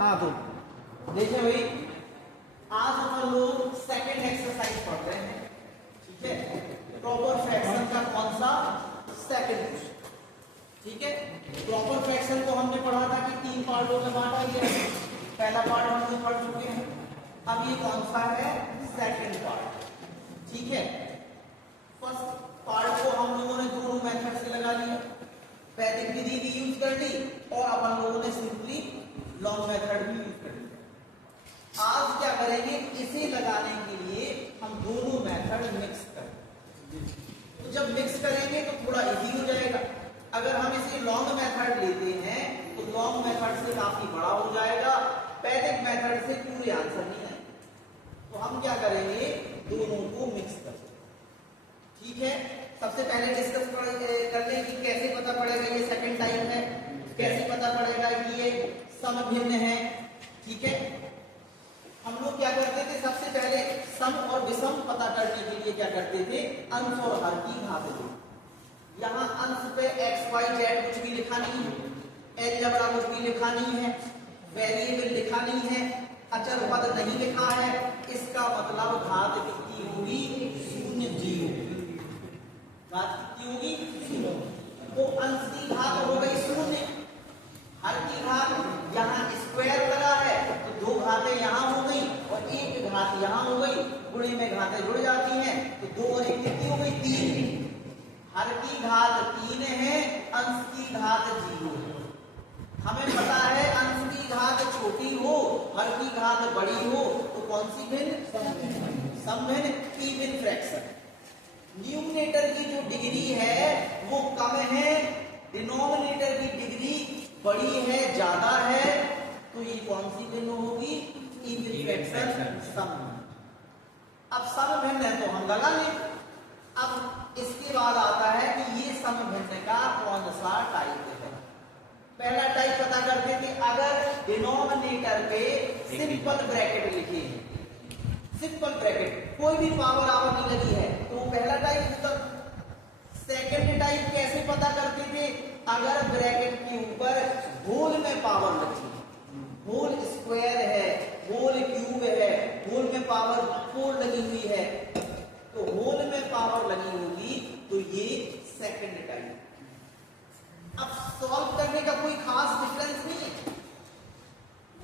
हाँ तो देखिए भाई, आज हम लोग सेकंड एक्सरसाइज पढ़ रहे हैं, ठीक है। प्रॉपर फ्रैक्शन का कौन सा सेकंड क्वेश्चन, ठीक है। प्रॉपर फ्रैक्शन को हमने पढ़ा था कि 3 पार्टों में बांटा गया है। पहला पार्ट हम लोग पढ़ चुके हैं, अब ये कौन सा है, सेकंड पार्ट, ठीक है। फर्स्ट पार्ट को हम लोगों ने दोनों मेथड से लगा लिया, वैदिक विधि भी यूज कर ली और अपन लोगों ने सिंपली लॉन्ग मेथड भी यूज कर लिया। आज क्या करेंगे, इसे लगाने के लिए हम दोनों मेथड मिक्स करेंगे। तो जब मिक्स करेंगे तो थोड़ा इजी हो जाएगा। अगर हम इसे लॉन्ग मेथड लेते हैं तो लॉन्ग मेथड से काफी बड़ा हो जाएगा, वैदिक मेथड से पूरे आंसर नहीं आएंगे। तो हम क्या करेंगे, दोनों को मिक्स करेंगे, ठीक है। सबसे पहले डिस्कस कर लें कि कैसे पता पड़ेगा ये सेकंड टाइप है, कैसे पता पड़ेगा कि ये समभिन्न है, ठीक है। हम लोग क्या करते थे, सबसे पहले सम और विषम पता करने के लिए क्या करते थे, अंश और हर की घात लो। यहाँ अंश पे x y z कुछ भी लिखा नहीं है, अलजेब्रा कुछ भी लिखा नहीं है, वेरिएबल लिखा नहीं है, अचर पद नहीं लिखा है, इसका मतलब घात कितनी होगी, 0 0। घात कितनी होगी, 0। तो अंश की घात हो गई 0, हर की घात यहाँ स्क्वायर लगा है तो 2 घातें यहाँ हो गई और 1 घात यहाँ हो गई, गुणे में घातें जुड़ जाती हैं तो 2 और 1 कितनी हो गई, 3। हर की घात 3 है, अंश की घात 0 है। हमें पता है अंश की घात छोटी हो, हर की घात बड़ी हो तो कौन सी भिन्न, समभिन्न, इवन फ्रैक्शन। न्यूमरेटर की जो डिग्री है वो कम है, डिनोमिनेटर की डिग्री बड़ी है, ज्यादा है, तो ये कौन सी भिन्न होगी, इवन फ्रैक्शन, समभिन्न। अब समभिन्न है तो हम लगा लें। अब इसके बाद आता है कि ये समभिन्न का कौन सा टाइप है। पहला टाइप पता करते थे, अगर डिनोमिनेटर पे सिंपल ब्रैकेट लिखी है, सिंपल ब्रैकेट, कोई भी पावर आवर नहीं लगी है, तो वो पहला टाइप होता। सेकंड टाइप कैसे पता करते थे, अगर ब्रैकेट के ऊपर होल में पावर लगी है, होल स्क्वायर है, होल क्यूब है, होल में पावर 4 लगी हुई है, तो होल में पावर लगी होगी तो ये सेकंड टाइप। अब सॉल्व करने का कोई खास डिफरेंस नहीं है,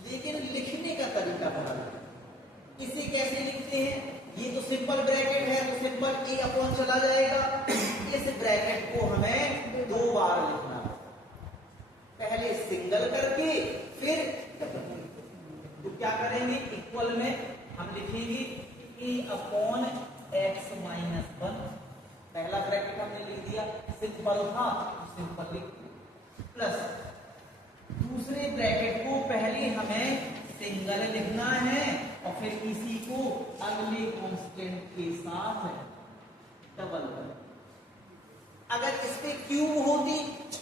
लेकिन लिखने का तरीका बदल है। इसे कैसे लिखते हैं, ये तो सिंपल ब्रैकेट है तो सिंपल ए अपॉन चला जाएगा। इस ब्रैकेट को हमें 2 बार लिखना, पहले सिंगल करके फिर डबल। तो क्या करेंगे, इक्वल में हम लिखेंगे ए अपॉन एक्स माइनस 1। पहला ब्रैकेट हमने लिख दिया, सिंपल था सिंपल लिख दिया, प्लस दूसरे ब्रैकेट को पहले हमें सिंगल लिखना है और फिर इसी को अगले कांस्टेंट के साथ डबल कर। अगर इस पे क्यूब होती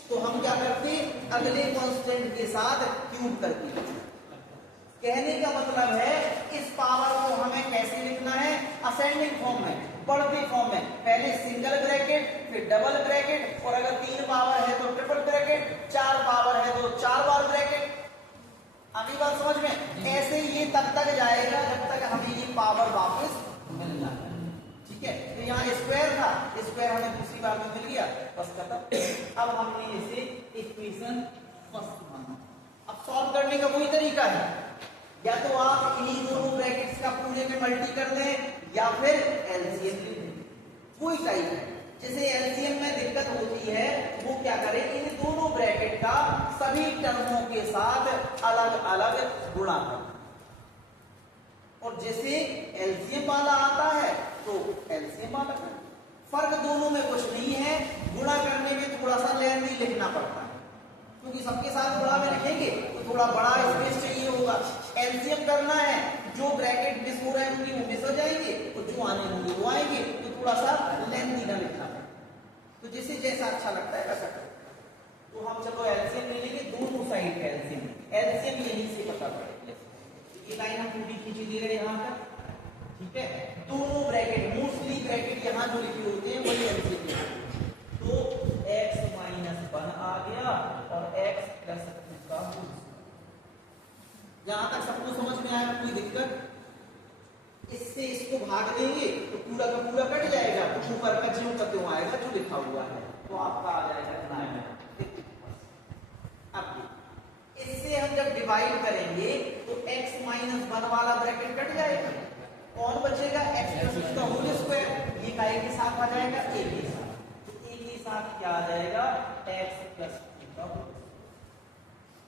तो हम क्या करते, अगले कांस्टेंट के साथ क्यूब करके। कहने का मतलब है इस पावर को हमें कैसे लिखना है, असेंडिंग फॉर्म में, बढ़ते फॉर्म में, पहले सिंगल ब्रैकेट फिर डबल ब्रैकेट, और अगर 3 पावर है तो ट्रिपल ब्रैकेट, 4 पावर है तो 4 बार ब्रैकेट। अभी बात समझ में, ऐसे ये तब तक जाएगा जब तक हमें ये पावर वापस मिल जाए, ठीक है। तो यहाँ स्क्वायर था, स्क्वायर हमें दूसरी बार में मिल गया, बस खत्म। अब हमने इसे इक्वेशन फर्स्ट माना। अब सॉल्व करने का वही तरीका है, या तो आप इन्हीं दोनों ब्रैकेट्स का पूरे में मल्टी कर दें या फिर एलसीएम ले लें, कोई टाइप है। जैसे एलसीएम में दिक्कत होती है वो क्या करें, इन दोनों ब्रैकेट का सभी टर्मों के साथ अलग अलग गुणा करें, और जैसे एलसीएम वाला आता है तो एलसीएम वाला करें। फर्क दोनों में कुछ नहीं है, गुणा करने में थोड़ा सा लेंथी लिखना पड़ता है, क्योंकि सबके साथ गुणा में लिखेंगे तो थोड़ा बड़ा स्पेस चाहिए होगा। एलसीएम करना है, जो ब्रैकेट मिस हो रहे होंगे वो मिस हो जाएंगे और जो आने होंगे वो आएंगे, तो थोड़ा सा लेंथी ना लिखना है। तो जिसे जैसा अच्छा लगता है वैसा करें। तो हम चलो एलसीएम ले लेंगे, दोनों साइड का एलसीएम, एलसीएम यहीं से पता पड़ेगा। ये लाइन हम पूरी खींची दे रहे हैं यहाँ तक, ठीक है। दोनों ब्रैकेट, मोस्टली ब्रैकेट यहाँ जो लिखे होते हैं वही एलसीएम, तो x माइनस 1 आ गया और x प्लस 2 का होल। जहां तक सबको समझ में आया कोई दिक्कत? इससे इसको भाग देंगे तो पूरा का पूरा कट जाएगा, तो ऊपर का ज्यों का त्यों आएगा जो लिखा हुआ है, तो आपका आ जाएगा 9। अब इससे हम जब डिवाइड करेंगे तो x माइनस 1 वाला ब्रैकेट कट जाएगा, कौन बचेगा? x प्लस उसका होल स्क्वायर, ये का के साथ आ जाएगा a के साथ, तो a के साथ क्या आ जाएगा? x प्लस 2 का होल।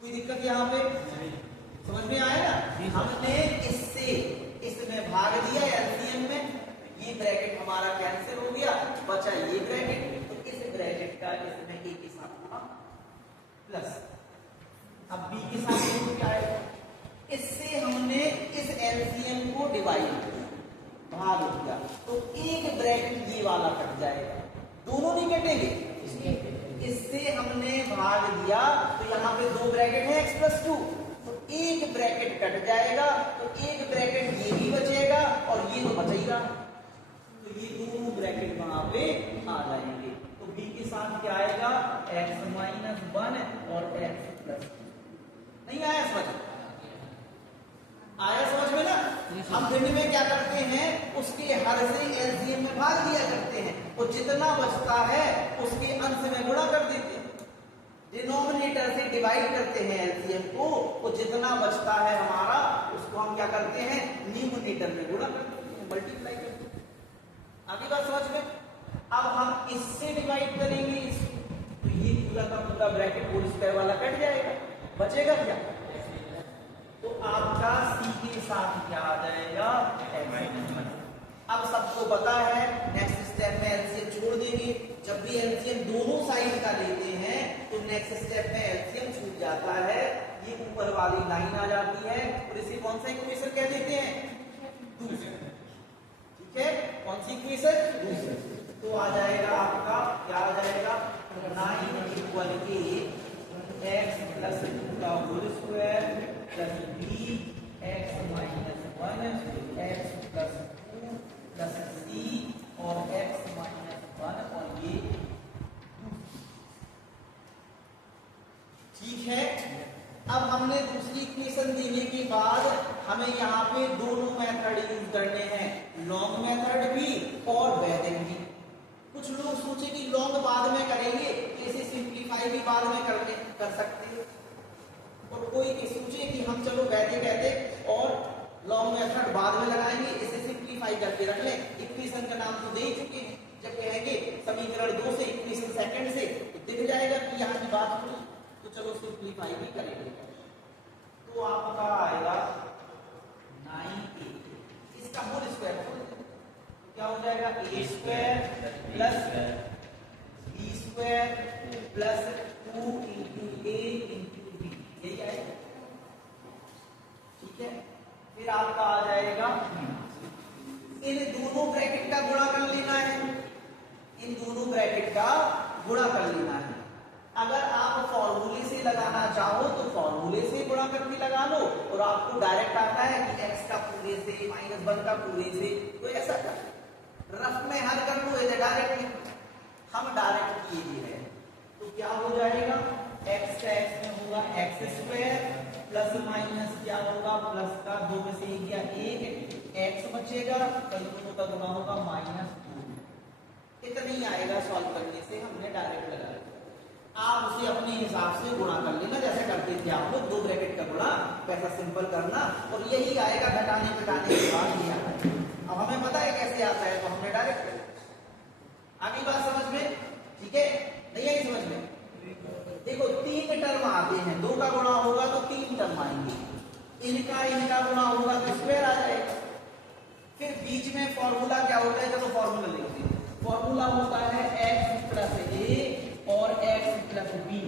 कोई दिक्कत यहाँ पे? समझ में आया ना? हमने इससे इसमें भाग दिया एलसीएम में, ये ब्रैकेट हमारा कैंसिल हो गया, बचा ये ब्रैकेट, तो इस ब्रैकेट का इसमें a के साथ होगा प्लस, अब b के साथ क्या है? इससे हमने इस एलसीएम को डिवाइड भाग दिया, तो एक ब्रैकेट ये वाला कट जाएगा, दोनों नहीं कटेंगे। इससे हमने भाग दिया तो यहाँ पे 2 ब्रैकेट है x प्लस 2, तो एक ब्रैकेट कट जाएगा, तो एक ब्रैकेट ये भी बचेगा और ये तो बचेगा, तो ये दोनों ब्रैकेट वहां पे आ जाएंगे। तो b के साथ क्या आएगा? x माइनस 1 और x प्लस 2। नहीं आया समझ? आया समझ में ना? हम भिन्न में क्या करते हैं, उसके हर से एलसीएम में भाग दिया करते हैं, और जितना बचता है उसके अंश में गुणा कर देते हैं, डिनोमिनेटर से डिवाइड करते हैं एलसीएम को, और जितना बचता है हमारा उसको हम क्या करते हैं? न्यूमरेटर में गुणा करते हैं, मल्टीप्लाई करते हैं। आगे बात समझ में? अब हम इससे डिवाइड करेंगे इसको, तो ये पूरा का पूरा ब्रैकेट होल स्क्वायर वाला कट जाएगा, बचेगा क्या? तो आपका c के साथ क्या आ जाएगा? अब सबको पता है, नेक्स्ट स्टेप में एलसीएम छोड़ देंगे, जब भी एलसीएम दोनों साइड का लेते हैं तो नेक्स्ट स्टेप में एलसीएम छूट जाता है, ये ऊपर वाली लाइन आ जाती है, और इसे कौन सा इक्वेशन कह देते हैं? दूसरा। ठीक है, कौन सी इक्वेशन? तो आ जाएगा आपका क्या आ जाएगा? 9 इक्वल के x प्लस 2 का whole square plus b x minus 1 x plus 2 plus c और x माइनस 1 और ये। ठीक है, अब हमने दूसरी इक्वेशन देने के बाद हमें यहाँ पे दोनों मेथड यूज करने हैं, लॉन्ग मेथड भी और वैदिक भी। कुछ लोग सोचे कि लॉन्ग बाद में करेंगे, इसे सिंप्लीफाई भी बाद में कर सकते हैं, और कोई भी सोचे कि हम चलो वैदिक और लॉन्ग मेथड बाद में लगाएंगे, इसे सिंप्लीफाई करके रख लें। इक्वेशन का नाम तो दे ही चुके हैं, जब कहेंगे समीकरण 2 से इक्वेशन सेकंड से तो दिख जाएगा कि यहाँ की बात हुई, तो चलो सिंप्लीफाई भी करेंगे। तो आपका आएगा 9a, इसका होल स्क्वायर क्या हो जाएगा? a square plus b square plus 2 into a into b, यही आएगा। ठीक है, फिर आपका आ जाएगा, इन दोनों ब्रैकेट का गुणा कर लेना है, इन दोनों ब्रैकेट का गुणा कर लेना है। अगर आप फॉर्मूले से लगाना चाहो तो फॉर्मूले से गुणा करके लगा लो, और आपको डायरेक्ट आता है कि x का पूरे से माइनस 1 का पूरे से, तो ऐसा कर रफ में हल कर लो, ऐसे डायरेक्टली। हम डायरेक्ट किए हैं तो क्या हो जाएगा? x का x में होगा x स्क्वायर प्लस माइनस क्या होगा? प्लस का 2 में से गया 1, x बचेगा, कल दोनों का गुणा होगा -2। इतना ही आएगा सॉल्व करने से, हमने डायरेक्ट लगा दिया। आप उसे अपने हिसाब से गुणा कर लेना, जैसे करते थे आप लोग, 2 ब्रैकेट का गुणा कैसा सिंपल करना, और यही आएगा घटाने घटाने के बाद ये आता है। अब हमें पता है कैसे आता है, तो हमने डायरेक्ट कर दिया। आगे बात समझ में? ठीक है, नहीं आई समझ में? देखो 3 टर्म आते हैं, 2 का गुणा होगा तो 3 टर्म आएंगे, इनका गुणा होगा तो स्क्वायर आ जाएगा। फिर बीच में फॉर्मूला क्या होता है? चलो फॉर्मूला लिखते हैं। फॉर्मूला होता है x प्लस a और x प्लस b,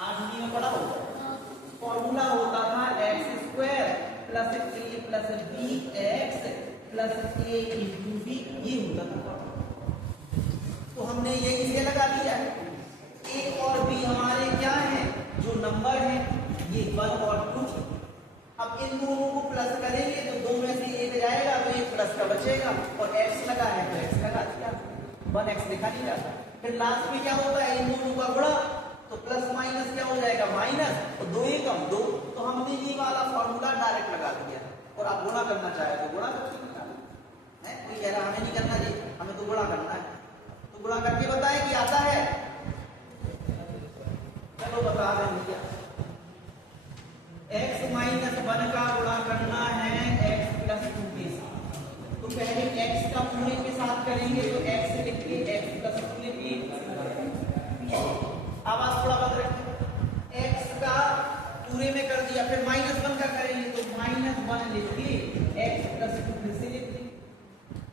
8वीं में पढ़ा होगा। फॉर्मूला होता था x square plus a plus b x plus a into b, ये होता था। तो हमने ये इसे लगा दिया है। a और b हमारे क्या है? जो नंबर है, ये 1 और 2। अब इन दोनों को प्लस करेंगे तो 2 में से 1 जाएगा, तो 1 प्लस का बचेगा, और x लगा है तो x लगा दिया, 1x लिखा नहीं जाता। फिर लास्ट में क्या होता है? इन दोनों का गुणा, तो प्लस माइनस क्या हो जाएगा? माइनस, और 2 एकम 2। तो हमने ये वाला फॉर्मूला और आप गुणा करना चाहे तो गुणा कर सकते हैं। कोई कह रहा हमें नहीं करना जी, हमें तो गुणा करना है, तो गुणा करके बताएं कि आता है। चलो बता दें क्या, x माइनस 1 का गुणा करना है x प्लस 2 के साथ। तो पहले x का पूरे के साथ करेंगे तो x लिख के x प्लस 2 लिख ली। आवाज थोड़ा बंद रखिए, x का पूरे में कर दिया, फिर -1 का करेंगे तो -1 लिख के x प्लस 2 फिर से लिख ली।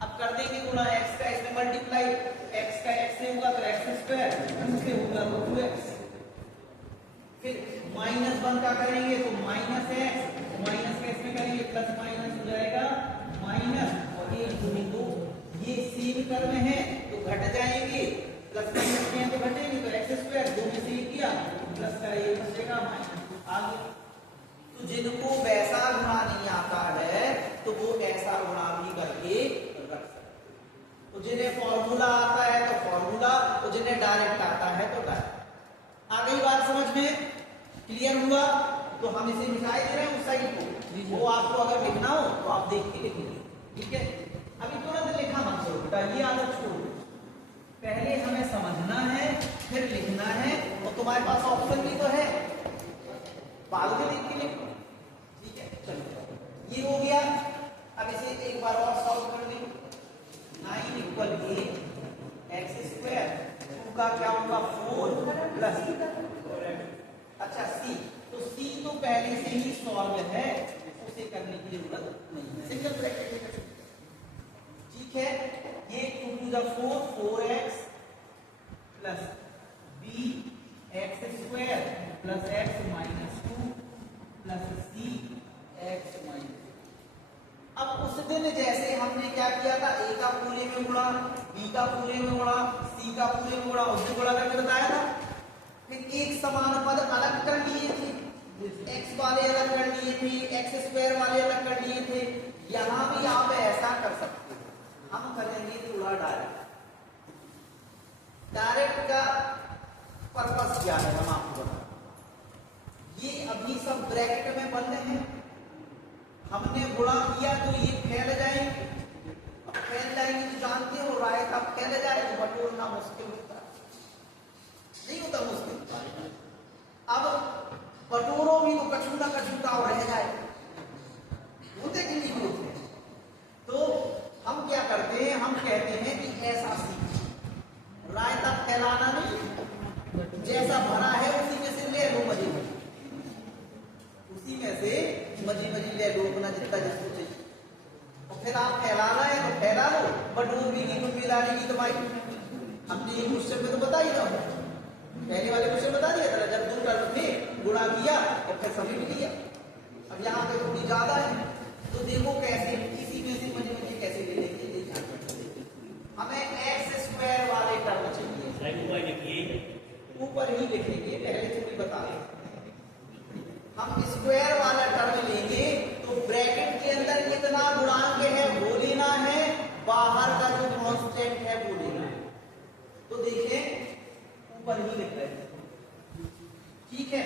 अब कर देंगे गुणा, x का इसमें मल्टीप्लाई, x का x से होगा तो x स्क्वायर, इससे होगा तो 2x। फिर -1 का करेंगे तो माइनस का इसमें करेंगे प्लस माइनस हो जाएगा माइनस, और 1 दूनी 2, ये सेम टर्म है तो घट जाएंगे, प्लस माइनस में तो घटेंगे, तो x स्क्वायर 2 में से 1 किया, प्लस का ये बचेगा माइनस आगे। तो जिनको वैसा गुणा नहीं आता है तो वो ऐसा गुणा भी करके रख सकते। तो जिन्हें फॉर्मूला आता है तो फॉर्मूला, तो जिन्हें डायरेक्ट आता है तो डायरेक्ट। आ गई बात समझ में, क्लियर हुआ? तो हम इसे दिखाई दे रहे हैं उस साइड को, वो आपको अगर लिखना हो तो आप देख के लिखेंगे, ठीक है? अभी तुरंत लिखा मत करो बेटा, ये आदत छोड़ो, पहले हमें समझना है फिर लिखना है, और तुम्हारे पास ऑप्शन भी तो है, बाद में देख के लिखो, ठीक है? चलो ये हो गया। अब इसे एक बार और सॉल्व कर लें। 9 = 8 x स्क्वायर, 2 का क्या होगा 4 प्लस, अच्छा c, तो c तो पहले से ही सॉल्व है, उसे करने की जरूरत नहीं है, सिंगल ब्रैकेट में, ठीक है? ये 2 to the 4 4x plus b x square plus x minus 2 plus c x minus. अब उस दिन जैसे हमने क्या किया था, a का पूरे में गुणा, b का पूरे में गुणा, c का पूरे में गुणा, उससे गुणा करके बताया था। फिर एक समान पद अलग कर लिए थे, x वाले अलग कर लिए थे, x स्क्वायर वाले अलग कर लिए थे। यहां भी आप ऐसा कर सकते हो, हम करेंगे थोड़ा डायरेक्ट। डायरेक्ट का पर्पस क्या है हम आपको बता, ये अभी सब ब्रैकेट में बंद है, हमने गुणा किया तो ये फैल जाएंगे, अब फैल जाएंगे तो जानते हो रायत अब फैल जाए तो बटोरना मुश्किल होता है, नहीं होता मुश्किल। अब बटोरो भी तो कछु ना कछु का रह जाए, होते कि नहीं होते? तो हम क्या करते हैं, हम कहते हैं कि ऐसा सीख, रायता फैलाना नहीं, जैसा भरा है उसी में से ले लो मजी मजी, उसी में से मजी मजी ले लो अपना जितना जिसको चाहिए, और फिर आप फैलाना है तो फैला लो, बटोर भी नहीं कुछ मिलाने की दवाई। हमने ये क्वेश्चन में तो बता ही रहा, पहले वाले क्वेश्चन बता दिया था, जब 2 टर्म थे गुणा किया और फिर सभी मिल गया। अब यहाँ पे थोड़ी ज्यादा है तो देखो कैसे, इसी में से मजे मजे कैसे ले लेंगे, हमें x स्क्वायर वाले टर्म चाहिए, ऊपर ही लिखेंगे, पहले थोड़ी बता रहे, हम स्क्वायर वाला टर्म लेंगे तो ब्रैकेट के अंदर कितना गुणांक है वो लेना है, बाहर का जो कांस्टेंट है वो लेना है। तो देखिए ऊपर ही लिख रहे हैं, ठीक है?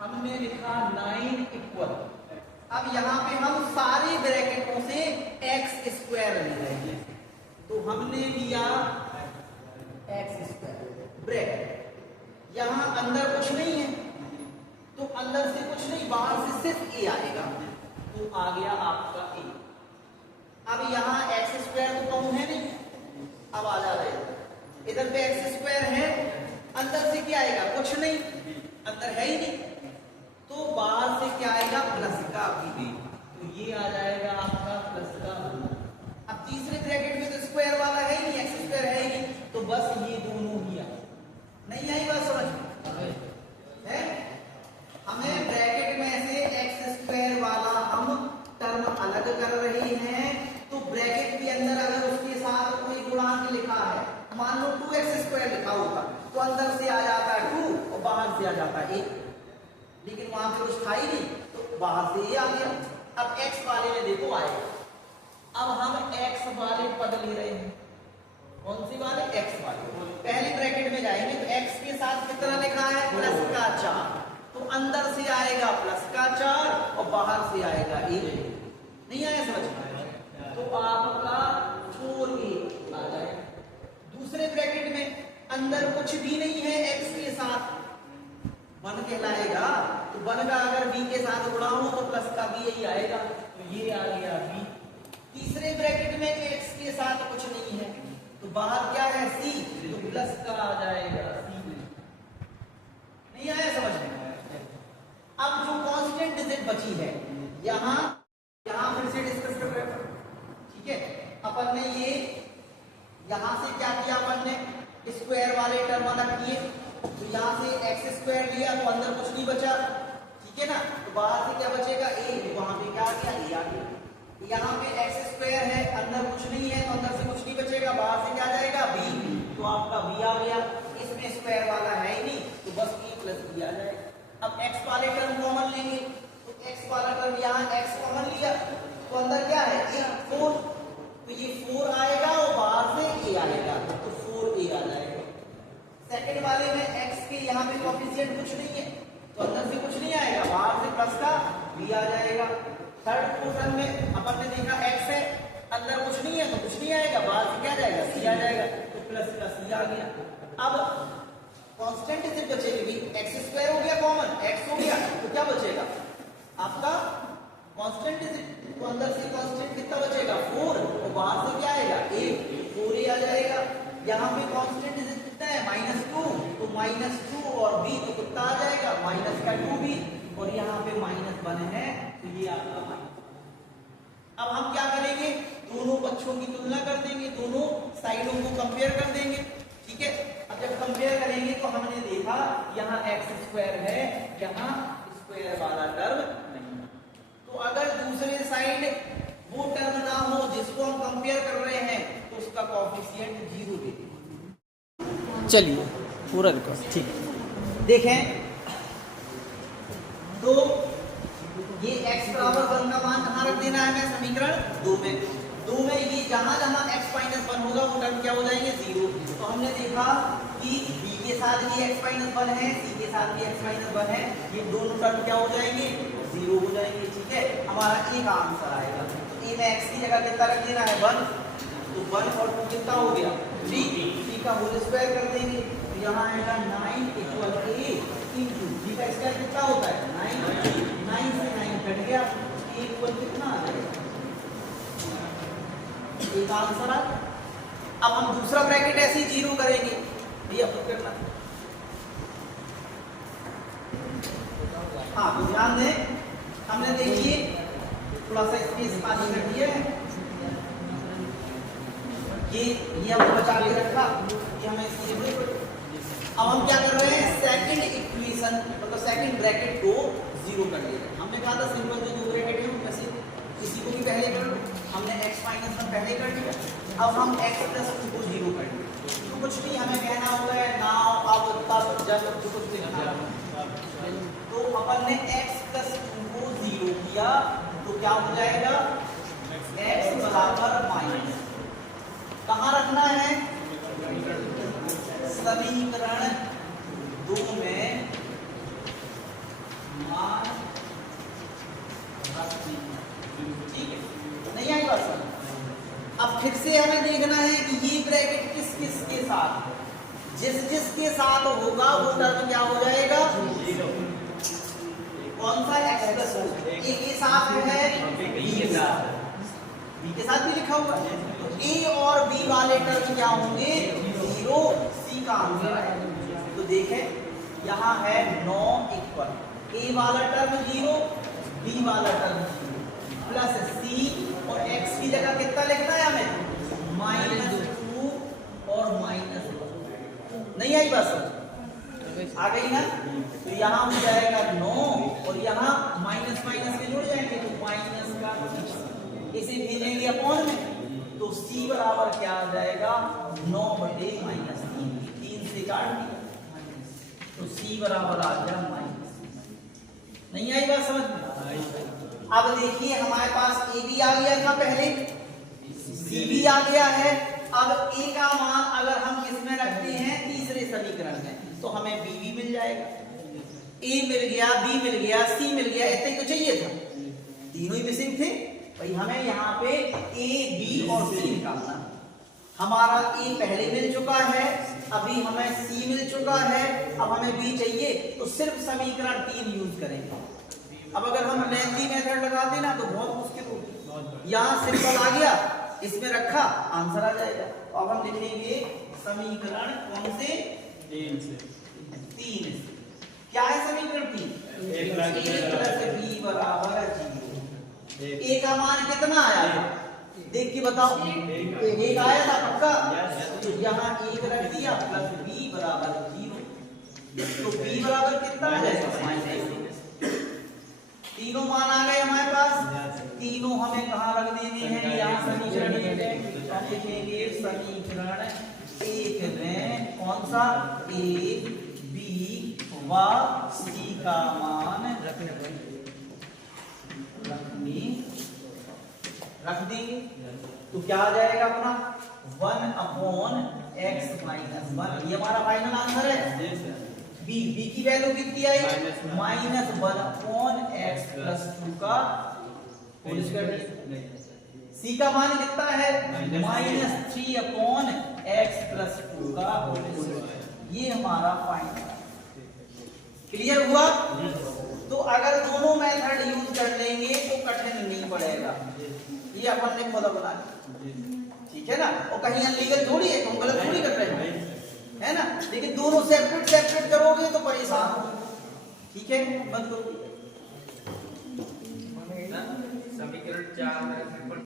हमने लिखा 9 = अब यहां पे हम सारे ब्रैकेटों से x स्क्वायर ले रहे हैं, तो हमने लिया x स्क्वायर ब्रैकेट, यहां अंदर कुछ नहीं है तो अंदर से कुछ नहीं, बाहर से सिर्फ a आएगा, तो आ गया आपका a। अब यहाँ x स्क्वायर तो कम है नहीं, अब आ जा रहे इधर पे x स्क्वायर है, अंदर से क्या आएगा, कुछ नहीं, अंदर है ही नहीं, तो बाहर से क्या आएगा, प्लस का b, तो ये आ जाएगा आपका प्लस का। अब तीसरे ब्रैकेट में तो स्क्वायर वाला है ही नहीं, x स्क्वायर है ही नहीं, तो बस ये दोनों ही आ, नहीं आई बात समझ है? हमें ब्रैकेट में से x स्क्वायर वाला हम टर्म अलग कर रहे हैं, तो ब्रैकेट के अंदर अगर उसके साथ कोई गुणांक लिखा है, मान लो 2x स्क्वायर लिखा होगा तो अंदर से आ जाता है 2 और बाहर से आ जाता है 1, लेकिन वहां पे कुछ था ही नहीं तो बाहर से ये आ गया। अब x वाले में देखो आएगा, अब हम x वाले पद ले रहे हैं, कौन सी वाले, x वाले, पहली ब्रैकेट में जाएंगे तो x के साथ कितना लिखा है, प्लस का 4, तो अंदर से आएगा प्लस का 4 और बाहर से आएगा ए। नहीं आया समझ में? तो आपका 4a आ जाएगा। दूसरे ब्रैकेट में अंदर कुछ भी नहीं है x के साथ, 1 कहलाएगा। तो 1 का अगर b के साथ गुणा हो तो प्लस का भी यही आएगा, तो ये आ गया b। तीसरे ब्रैकेट में x के साथ कुछ नहीं है, तो बाहर क्या है c, तो प्लस का आ जाएगा c। नहीं आया समझ में? अब जो कांस्टेंट डिजिट बची है यहां फिर से डिस्कस कर रहे हैं, ठीक है। अपन ने ये यहां से क्या किया, अपन ने स्क्वायर वाले टर्म अलग किए, तो यहां से एक्स स्क्वायर लिया तो अंदर कुछ नहीं बचा, ठीक है ना। तो बाहर से क्या बचेगा a, वहां पे क्या आ गया a आ गया। यहाँ पे एक्स स्क्वायर है, अंदर कुछ नहीं है तो अंदर से कुछ नहीं बचेगा, बाहर से क्या जाएगा b, तो आपका b आ गया। इसमें स्क्वायर वाला है ही नहीं, तो बस a प्लस b आ जाएगा। अब x वाले टर्म कॉमन लेंगे, तो x वाला टर्म यहाँ x कॉमन लिया तो अंदर क्या है a, 4, तो ये 4 आएगा और बाहर से a आएगा, तो 4a आ जाएगा। सेकंड वाले में x के यहाँ पे कोएफिशिएंट कुछ नहीं है, तो अंदर से कुछ नहीं आएगा, बाहर से प्लस का b आ जाएगा। थर्ड पोर्शन में अपन ने देखा x है, अंदर कुछ नहीं है तो कुछ नहीं आएगा, बाहर से क्या जाएगा c आ जाएगा, तो प्लस का c आ गया। अब कांस्टेंट डिजिट बचेगी, एक्स स्क्वायर हो गया कॉमन, x हो गया, तो क्या बचेगा आपका कांस्टेंट डिजिट, तो अंदर से कांस्टेंट कितना बचेगा 4, और बाहर से क्या आएगा a, 4a आ जाएगा। यहाँ पे कांस्टेंट डिजिट कितना है -2, तो -2 और b तो कितना आ जाएगा माइनस का 2b, और यहाँ पे -1 है तो ये आपका माइनस। अब हम क्या करेंगे, दोनों पक्षों की तुलना कर देंगे, दोनों साइडों को कंपेयर कर देंगे, ठीक है। अब जब कंपेयर करेंगे तो हमने देखा यहाँ एक्स स्क्वायर है, यहाँ स्क्वायर वाला टर्म नहीं, तो अगर दूसरे साइड वो टर्म ना हो जिसको हम कंपेयर कर रहे हैं तो उसका कोएफिशिएंट 0 दे देंगे। चलिए पूरा रिकॉर्ड ठीक देखें, तो ये x बराबर 1 का मान कहाँ रख देना है हमें, समीकरण 2 में। 2 में ये जहां जहां x माइनस 1 होगा वो टर्म क्या हो जाएंगे 0। तो हमने देखा कि b के साथ भी x माइनस 1 है, c के साथ भी x माइनस 1 है, ये दोनों टर्म क्या हो जाएंगे 0 हो जाएंगे, ठीक है। हमारा a का आंसर आएगा, तो a में x की जगह कितना रख देना है 1, तो 1 और 2 कितना हो गया 3 का होल स्क्वायर कर देंगे, तो यहाँ आएगा 9 = a इंटू b का स्क्वायर कितना होता है 9 से 9 कट गया, a इक्वल कितना आ जाएगा, एक आंसर आ। अब हम दूसरा ब्रैकेट ऐसे ही 0 करेंगे, भैया पुट करना। हाँ तो ध्यान दें, हमने देखिए थोड़ा सा स्पेस खाली कर दिया है, ये हमने बचा के रखा, ये हमें इसकी। अब हम क्या कर रहे हैं, सेकंड इक्वेशन मतलब सेकंड ब्रैकेट को 0 कर दिया। हमने कहा था सिंपल जो दो ब्रैकेट है उनमें से किसी को भी पहले कर लो, हमने x माइनस 1 पहले कर दिया, अब हम x प्लस 2 को 0 कर दिया। तो कुछ नहीं हमें कहना होता है नाउ अब तब जब कुछ लिखना, तो अपन ने x प्लस 2 को 0 किया तो क्या हो जाएगा x बराबर माइनस, कहाँ रखना है समीकरण 2 में मान ठीक है, नहीं आई बात समझ। अब फिर से हमें देखना है कि ये ब्रैकेट किस किस के साथ, जिस जिस के साथ होगा वो टर्म क्या हो जाएगा 0। कौन सा x प्लस 2 a के साथ है b के साथ भी लिखा हुआ है, तो a और b वाले टर्म क्या होंगे 0, c का आंसर है। तो देखें यहाँ है 9 इक्वल a वाला टर्म 0, b वाला टर्म 0 प्लस c, और x की जगह कितना लिखना है हमें -2 और -1। नहीं आई बात समझ आ गई ना, तो यहाँ हो जाएगा 9 और यहाँ माइनस माइनस के जुड़ जाएंगे तो माइनस का, इसे भेजेंगे अपॉन में, तो c बराबर क्या आ जाएगा 9/-3, 3 से काट दिया, तो c बराबर आ गया -। नहीं आई बात समझ में? अब देखिए हमारे पास a भी आ गया था पहले, c भी आ गया है, अब a का मान अगर हम किसमें रखते हैं तीसरे समीकरण में तो हमें b भी मिल जाएगा, a मिल गया, b मिल गया, c मिल गया, इतना ही तो चाहिए था। तीनों ही मिसिंग थे भाई, हमें यहाँ पे ए बी और सी निकालना। हमारा ए पहले मिल चुका है, अभी हमें सी मिल चुका है, अब हमें बी चाहिए, तो सिर्फ समीकरण 3 यूज करेंगे। अब अगर हम लेंथी मेथड लगाते ना तो बहुत मुश्किल होगी। यहाँ सिंपल आ गया, इसमें रखा, आंसर आ जाएगा। तो अब हम लिखेंगे समीकरण कौन से? 3 से। क्या है समीकरण 3? a प्लस b बराबर 0। a का मान कितना आया था देख के बताओ। 1 आया था पक्का, तो यहाँ 1 रख दिया प्लस b बराबर 0। तो b बराबर कितना आ जाएगा? तीनों मान आ गए हमारे पास, तीनों हमें कहाँ रख देने हैं? यहाँ समीकरण 1 है, हम लिखेंगे समीकरण 1 में कौन सा? a b व c का मान रख देंगे, तो क्या आ जाएगा अपना? 1/x - 1। ये हमारा फाइनल आंसर है। b की वैल्यू कितनी आई? -1/x + 2 का होल स्क्वायर। c का मान कितना है? -3/x + 2 का होल स्क्वायर। ये हमारा फाइनल। क्लियर हुआ? तो अगर दोनों मेथड यूज कर लेंगे तो कठिन नहीं पड़ेगा, ये अपन ने खुद बना लिया, ठीक है ना। और कहीं अनलीगल थोड़ी है, हम गलत थोड़ी कर रहे हैं, है ना। लेकिन दोनों सेपरेट करोगे तो परेशान हो, ठीक है। बंद करो।